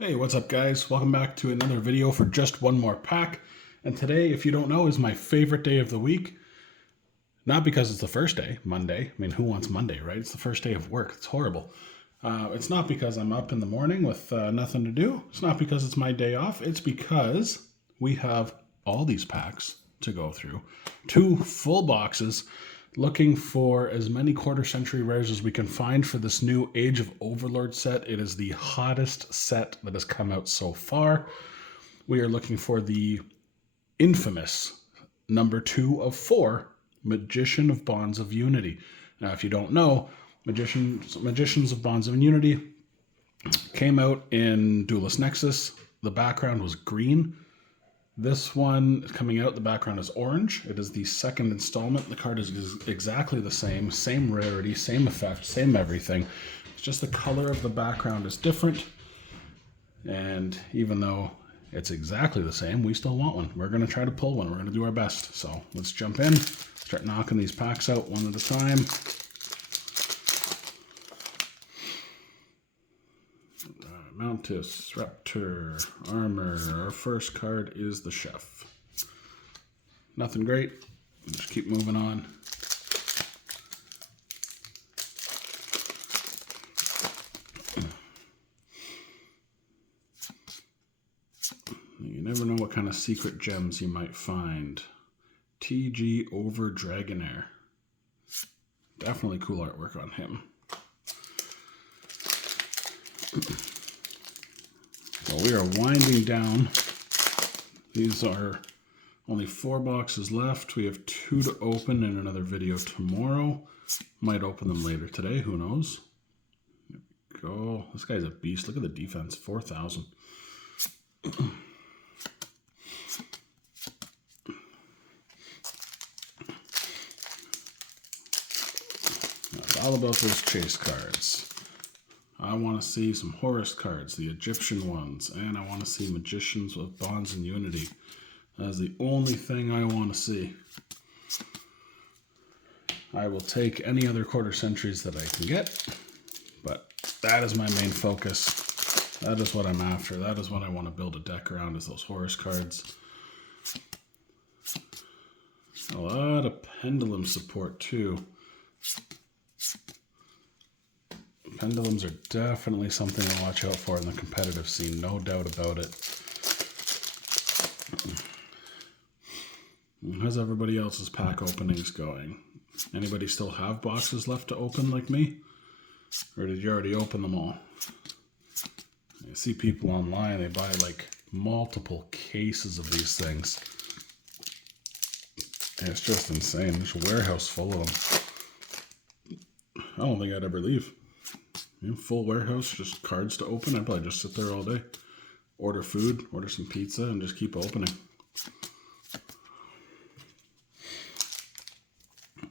Hey, what's up guys? Welcome back to another video for just one more pack. And today, if you don't know, is my favorite day of the week. Not because it's the first day, Monday. I mean, who wants Monday, right? It's the first day of work. It's horrible. It's not because I'm up in the morning with nothing to do. It's not because it's my day off. It's because we have all these packs to go through. 2 full boxes looking for as many quarter century rares as we can find for this new Age of Overlord set. It is the hottest set that has come out so far. We are looking for the infamous number 2 of 4, Magician of Bonds of Unity. Now, if you don't know, Magicians of Bonds of Unity came out in Duelist Nexus. The background was green. This one is coming out. The background is orange. It is the second installment. The card is exactly the same rarity, same effect, same everything. It's just the color of the background is different. And even though it's exactly the same, we still want one. We're going to try to pull one. We're going to do our best. So let's jump in, start knocking these packs out one at a time. Mountus, Raptor, Armor. Our first card is the Chef. Nothing great. Just keep moving on. You never know what kind of secret gems you might find. TG over Dragonair. Definitely cool artwork on him. So we are winding down. These are only 4 boxes left. We have 2 to open in another video tomorrow. Might open them later today, who knows. There we go. This guy's a beast. Look at the defense, 4,000. It's all about those chase cards. I want to see some Horus cards, the Egyptian ones, and I want to see Magicians with Bonds and Unity. That is the only thing I want to see. I will take any other quarter centuries that I can get, but that is my main focus. That is what I'm after. That is what I want to build a deck around, is those Horus cards. A lot of Pendulum support too. Pendulums are definitely something to watch out for in the competitive scene, no doubt about it. How's everybody else's pack openings going? Anybody still have boxes left to open like me? Or did you already open them all? I see people online, they buy like multiple cases of these things. And it's just insane. There's a warehouse full of them. I don't think I'd ever leave. Full warehouse, just cards to open. I'd probably just sit there all day. Order food, order some pizza, and just keep opening.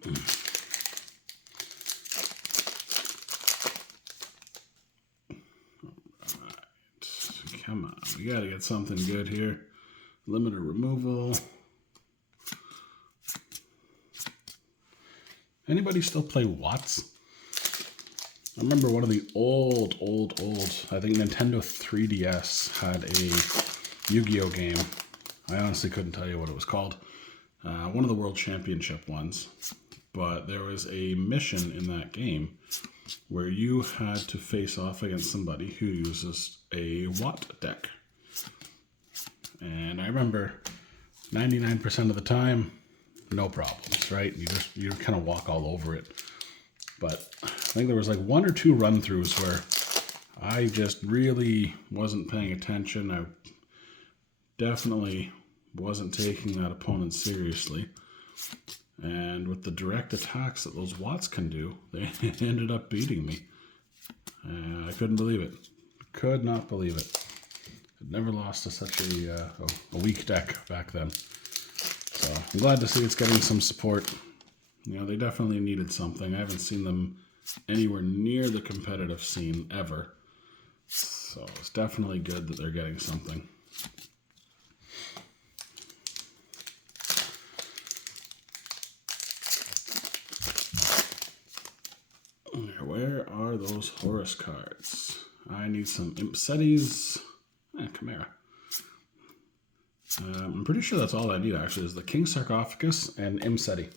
Alright, come on. We gotta get something good here. Limiter removal. Anybody still play Watts? I remember one of the old, I think Nintendo 3DS had a Yu-Gi-Oh game. I honestly couldn't tell you what it was called. One of the World Championship ones. But there was a mission in that game where you had to face off against somebody who uses a Watt deck. And I remember 99% of the time, no problems, right? You kind of walk all over it. But I think there was like 1 or 2 run-throughs where I just really wasn't paying attention. I definitely wasn't taking that opponent seriously. And with the direct attacks that those Watts can do, they ended up beating me. I couldn't believe it. Could not believe it. I'd never lost to such a weak deck back then. So I'm glad to see it's getting some support. You know, they definitely needed something. I haven't seen them anywhere near the competitive scene ever. So it's definitely good that they're getting something. Where are those Horus cards? I need some Imp Setties. Chimera. I'm pretty sure that's all I need, actually, is the King Sarcophagus and Imseti.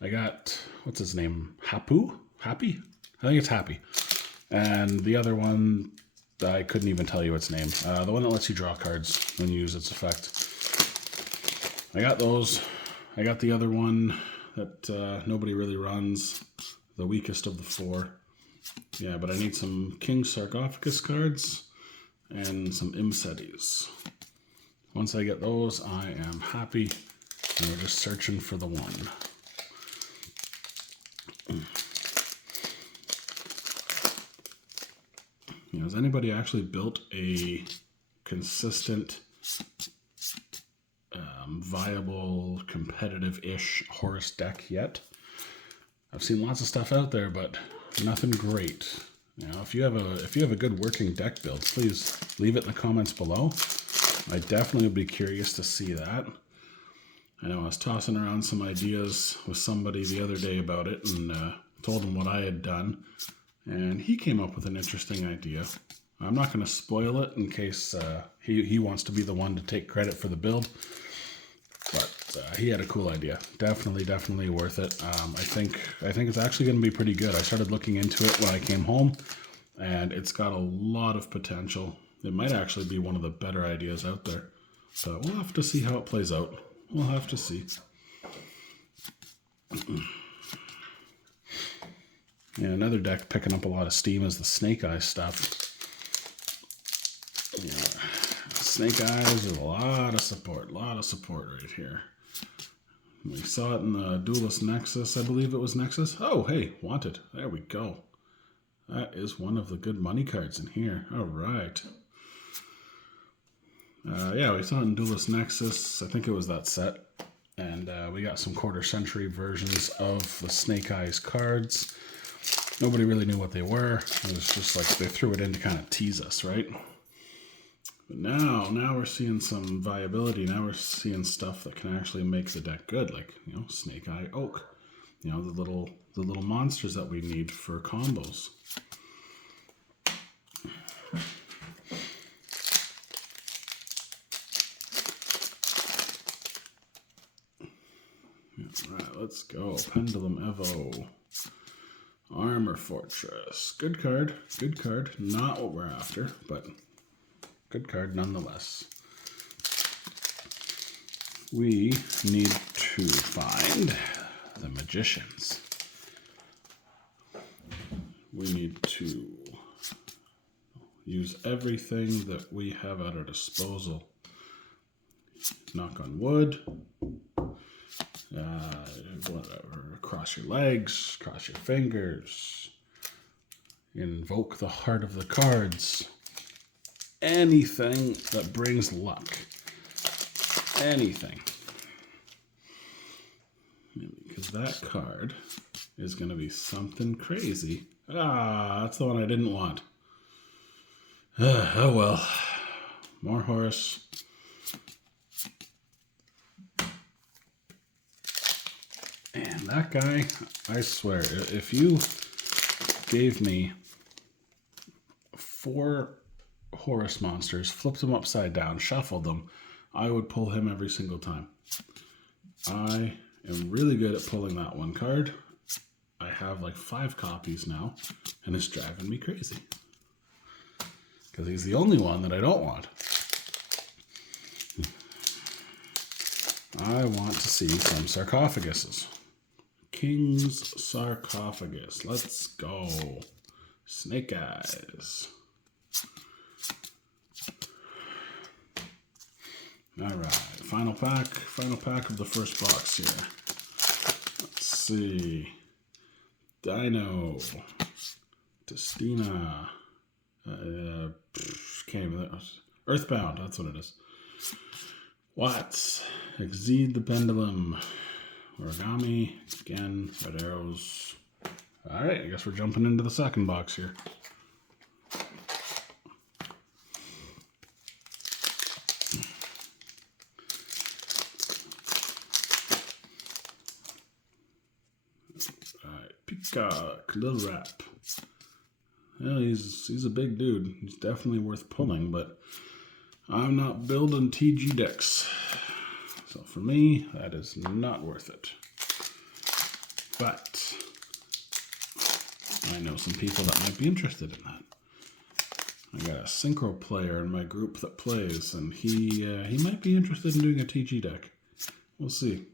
I got, what's his name? Hapu? Happy? I think it's Happy. And the other one, I couldn't even tell you its name. The one that lets you draw cards when you use its effect. I got those. I got the other one that nobody really runs. The weakest of the four. Yeah, but I need some King Sarcophagus cards and some Imsetis. Once I get those, I am happy. And we're just searching for the one. You know, has anybody actually built a consistent, viable, competitive-ish Horus deck yet? I've seen lots of stuff out there, but nothing great. You know, if you have a good working deck build, please leave it in the comments below. I definitely would be curious to see that. I know I was tossing around some ideas with somebody the other day about it, and told him what I had done. And he came up with an interesting idea. I'm not going to spoil it in case he wants to be the one to take credit for the build. But he had a cool idea. Definitely worth it. I think it's actually going to be pretty good. I started looking into it when I came home, and it's got a lot of potential. It might actually be one of the better ideas out there. So we'll have to see how it plays out. We'll have to see. Yeah, another deck picking up a lot of steam is the Snake Eyes stuff. Yeah, Snake Eyes is a lot of support right here. We saw it in the Duelist Nexus, I believe it was Nexus. Oh, hey, Wanted. There we go. That is one of the good money cards in here. All right. Yeah, we saw it in Duelist Nexus. I think it was that set. And we got some quarter-century versions of the Snake Eyes cards. Nobody really knew what they were. It was just like they threw it in to kind of tease us, right? But now we're seeing some viability. Now we're seeing stuff that can actually make the deck good, like, you know, Snake Eye Oak. You know, the little monsters that we need for combos. All right, let's go. Pendulum Evo. Armor Fortress. Good card. Good card. Not what we're after, but good card nonetheless. We need to find the Magicians. We need to use everything that we have at our disposal. Knock on wood. Whatever. Cross your legs, cross your fingers, invoke the heart of the cards. Anything that brings luck. Anything. Because that card is going to be something crazy. That's the one I didn't want. Oh well. More Horus. And that guy, I swear, if you gave me 4 Horus monsters, flipped them upside down, shuffled them, I would pull him every single time. I am really good at pulling that one card. I have like 5 copies now, and it's driving me crazy. Because he's the only one that I don't want. I want to see some sarcophaguses. King's Sarcophagus. Let's go. Snake Eyes. All right, final pack of the first box here. Let's see. Dino. Testina. Can't even. Earthbound, that's what it is. Watts. Exceed the Pendulum. Origami. Again, red arrows. All right, I guess we're jumping into the second box here. All right, Peacock, Little Wrap. Well, he's a big dude. He's definitely worth pulling, but I'm not building TG decks. So for me, that is not worth it. But I know some people that might be interested in that. I got a synchro player in my group that plays, and he might be interested in doing a TG deck. We'll see.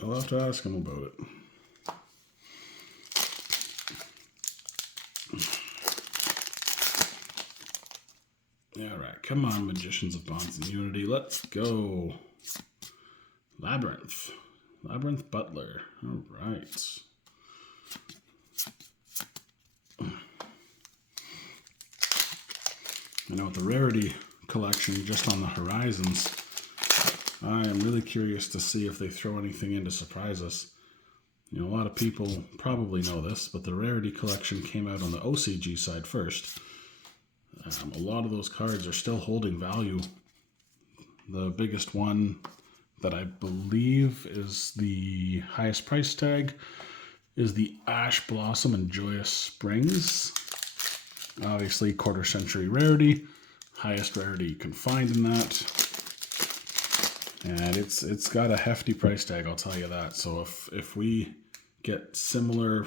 I'll have to ask him about it. Alright, come on, Magicians of Bonds and Unity. Let's go. Labyrinth. Labyrinth Butler. Alright. I know with the rarity collection just on the horizons, I am really curious to see if they throw anything in to surprise us. You know, a lot of people probably know this, but the rarity collection came out on the OCG side first. A lot of those cards are still holding value. The biggest one that I believe is the highest price tag is the Ash Blossom and Joyous Springs. Obviously, quarter century rarity, highest rarity you can find in that. And it's got a hefty price tag, I'll tell you that. So if we get similar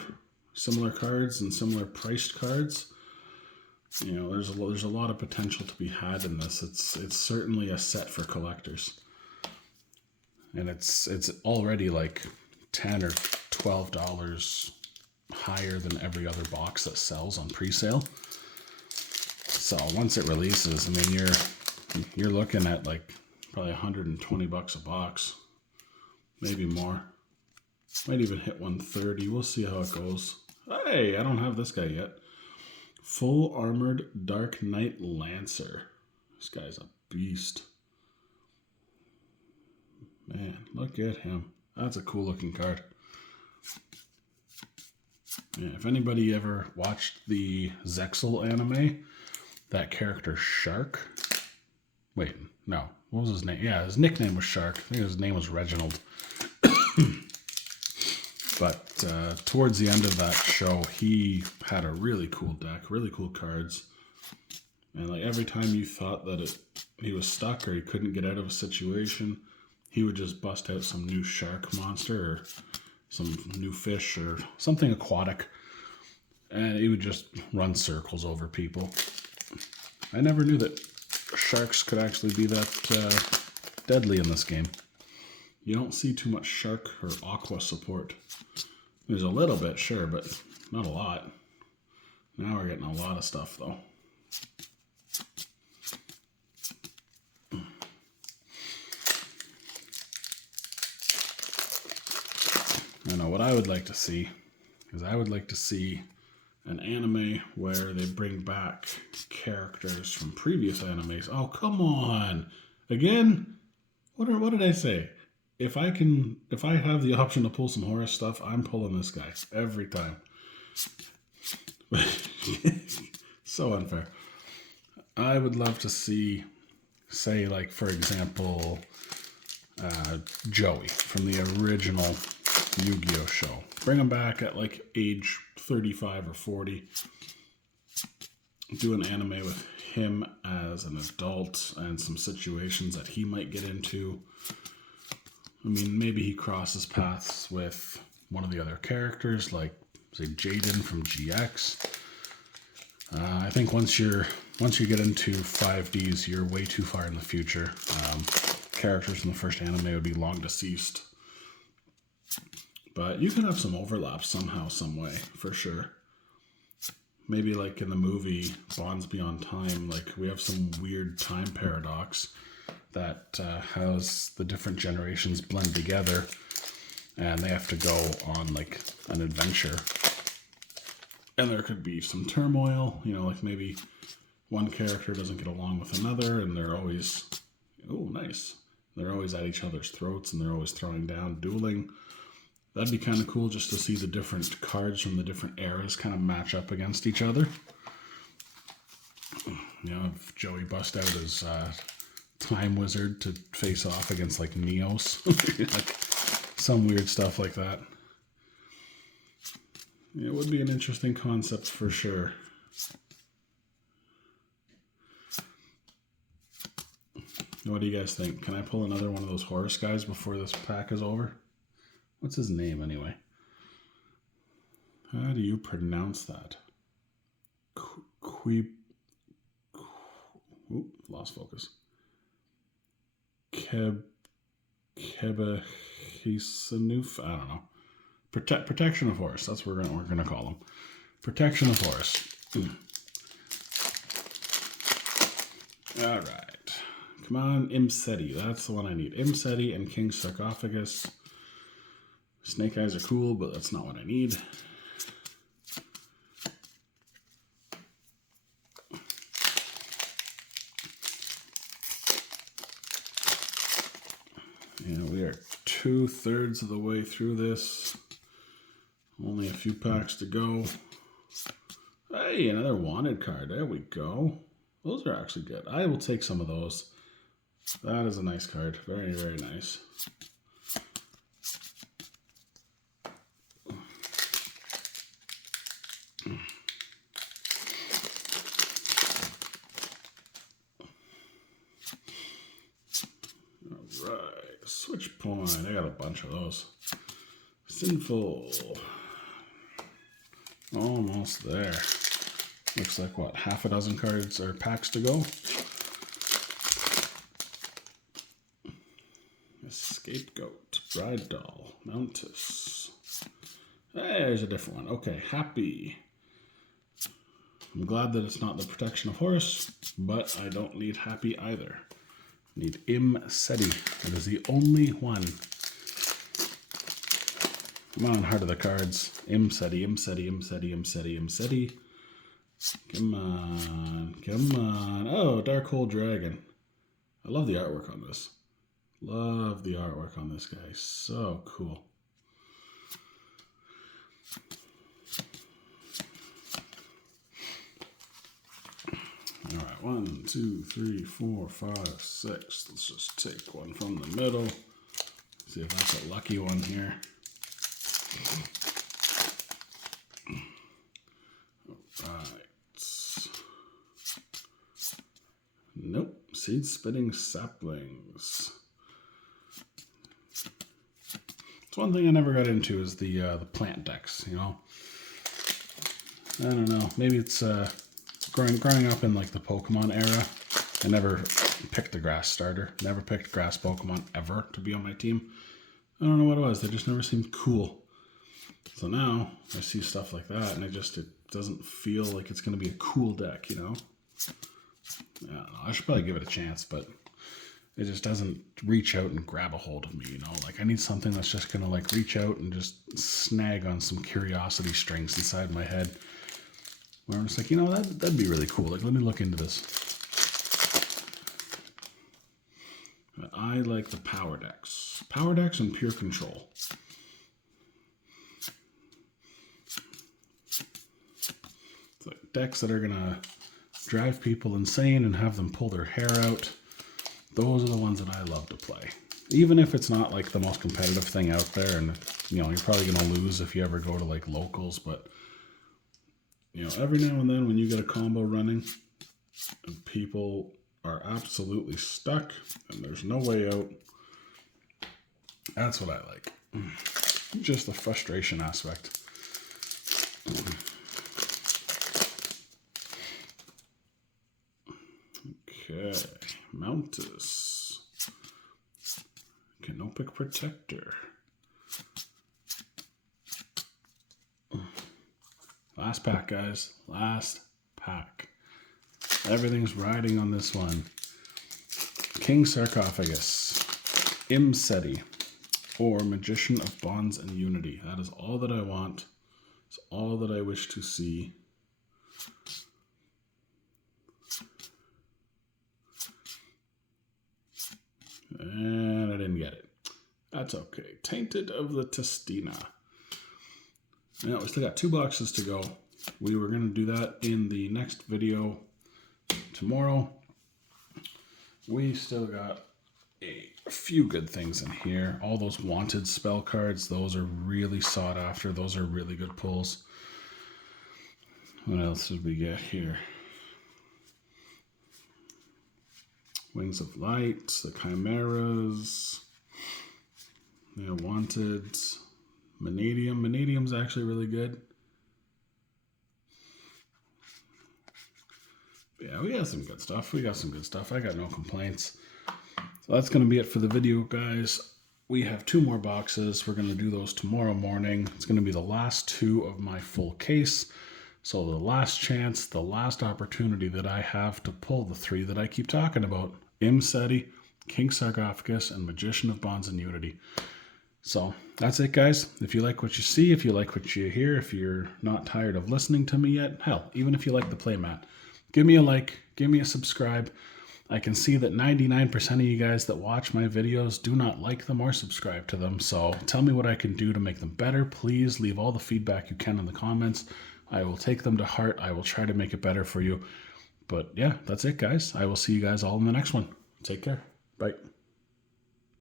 cards and similar priced cards, you know, there's a lot of potential to be had in this. It's certainly a set for collectors. And it's already like $10 or $12 higher than every other box that sells on pre-sale. So once it releases, I mean, you're looking at like probably $120 a box, maybe more. Might even hit 130. We'll see how it goes. Hey, I don't have this guy yet. Full Armored Dark Knight Lancer. This guy's a beast. Man, look at him. That's a cool looking card. Yeah, if anybody ever watched the Zexal anime, that character Shark. Wait, no. What was his name? Yeah, his nickname was Shark. I think his name was Reginald. But towards the end of that show, he had a really cool deck, really cool cards. And like every time you thought that he was stuck or he couldn't get out of a situation, he would just bust out some new shark monster or some new fish or something aquatic. And he would just run circles over people. I never knew that sharks could actually be that deadly in this game. You don't see too much shark or aqua support. There's a little bit, sure, but not a lot. Now we're getting a lot of stuff, though. I know what I would like to see is I would like to see an anime where they bring back characters from previous animes. Oh, come on. Again? What did I say? If I have the option to pull some horror stuff, I'm pulling this guy every time. So unfair. I would love to see, say, like, for example, Joey from the original Yu-Gi-Oh show. Bring him back at like age 35 or 40. Do an anime with him as an adult and some situations that he might get into. I mean, maybe he crosses paths with one of the other characters, like, say, Jaden from GX. I think once you get into 5Ds, you're way too far in the future. Characters from the first anime would be long deceased. But you could have some overlap somehow, some way, for sure. Maybe like in the movie Bonds Beyond Time, like we have some weird time paradox that has the different generations blend together and they have to go on like an adventure. And there could be some turmoil, you know, like maybe one character doesn't get along with another and they're always, oh, nice. They're always at each other's throats and they're always throwing down, dueling. That'd be kind of cool just to see the different cards from the different eras kind of match up against each other. You know, if Joey bust out his Time Wizard to face off against like Neos. Like some weird stuff like that. It would be an interesting concept for sure. What do you guys think? Can I pull another one of those Horus guys before this pack is over? What's his name anyway? How do you pronounce that? Oop, lost focus. Kebehisanuf? I don't know. Protection of Horus. That's what we're gonna call him. Protection of Horus. All right. Come on, Imseti. That's the one I need. Imseti and King Sarcophagus. Snake eyes are cool, but that's not what I need. And we are 2/3 of the way through this. Only a few packs to go. Hey, another wanted card. There we go. Those are actually good. I will take some of those. That is a nice card. Very, very nice. Alright, switch point. I got a bunch of those. Sinful. Almost there. Looks like what, half a dozen cards or packs to go? Scapegoat, Bride Doll, Mountus. Hey, there's a different one. Okay, Happy. I'm glad that it's not the Protection of Horus, but I don't need Happy either. I need Imseti. That is the only one. Come on, Heart of the Cards. Imseti, Imseti, Imseti, Imseti, Imseti. Come on, come on. Oh, Dark Hole Dragon. I love the artwork on this. Love the artwork on this guy. So cool. All right, 1, 2, 3, 4, 5, 6. Let's just take one from the middle. See if that's a lucky one here. All right. Nope. Seed Spitting Saplings. It's one thing I never got into is the plant decks, you know. I don't know. Maybe it's growing up in like the Pokemon era. I never picked the grass starter. Never picked grass Pokemon ever to be on my team. I don't know what it was. They just never seemed cool. So now I see stuff like that, and it doesn't feel like it's going to be a cool deck, you know. I don't know. I should probably give it a chance, but it just doesn't reach out and grab a hold of me, you know? Like, I need something that's just going to, like, reach out and just snag on some curiosity strings inside my head. Where I'm just like, you know, that'd be really cool. Like, let me look into this. But I like the power decks. Power decks and pure control. It's like decks that are going to drive people insane and have them pull their hair out. Those are the ones that I love to play. Even if it's not like the most competitive thing out there, and you know, you're probably gonna lose if you ever go to like locals, but you know, every now and then when you get a combo running and people are absolutely stuck and there's no way out, that's what I like. Just the frustration aspect. Okay, Mountus. Canopic Protector. Last pack, guys. Last pack. Everything's riding on this one. King Sarcophagus. Imseti. Or Magician of Bonds and Unity. That is all that I want. It's all that I wish to see. And I didn't get it. That's okay. Tainted of the Testina. Now, we still got 2 boxes to go. We were going to do that in the next video tomorrow. We still got a few good things in here. All those wanted spell cards, those are really sought after. Those are really good pulls. What else did we get here? Wings of Light, the Chimeras, yeah, wanted, Vanadium. Vanadium's actually really good. Yeah, we got some good stuff. I got no complaints. So that's going to be it for the video, guys. We have 2 more boxes. We're going to do those tomorrow morning. It's going to be the last 2 of my full case. So the last chance, the last opportunity that I have to pull the 3 that I keep talking about. Imseti, King Sarcophagus, and Magician of Bonds and Unity. So that's it, guys. If you like what you see, if you like what you hear, if you're not tired of listening to me yet, hell, even if you like the playmat, give me a like, give me a subscribe. I can see that 99% of you guys that watch my videos do not like them or subscribe to them. So tell me what I can do to make them better. Please leave all the feedback you can in the comments. I will take them to heart. I will try to make it better for you. But yeah, that's it, guys. I will see you guys all in the next one. Take care. Bye.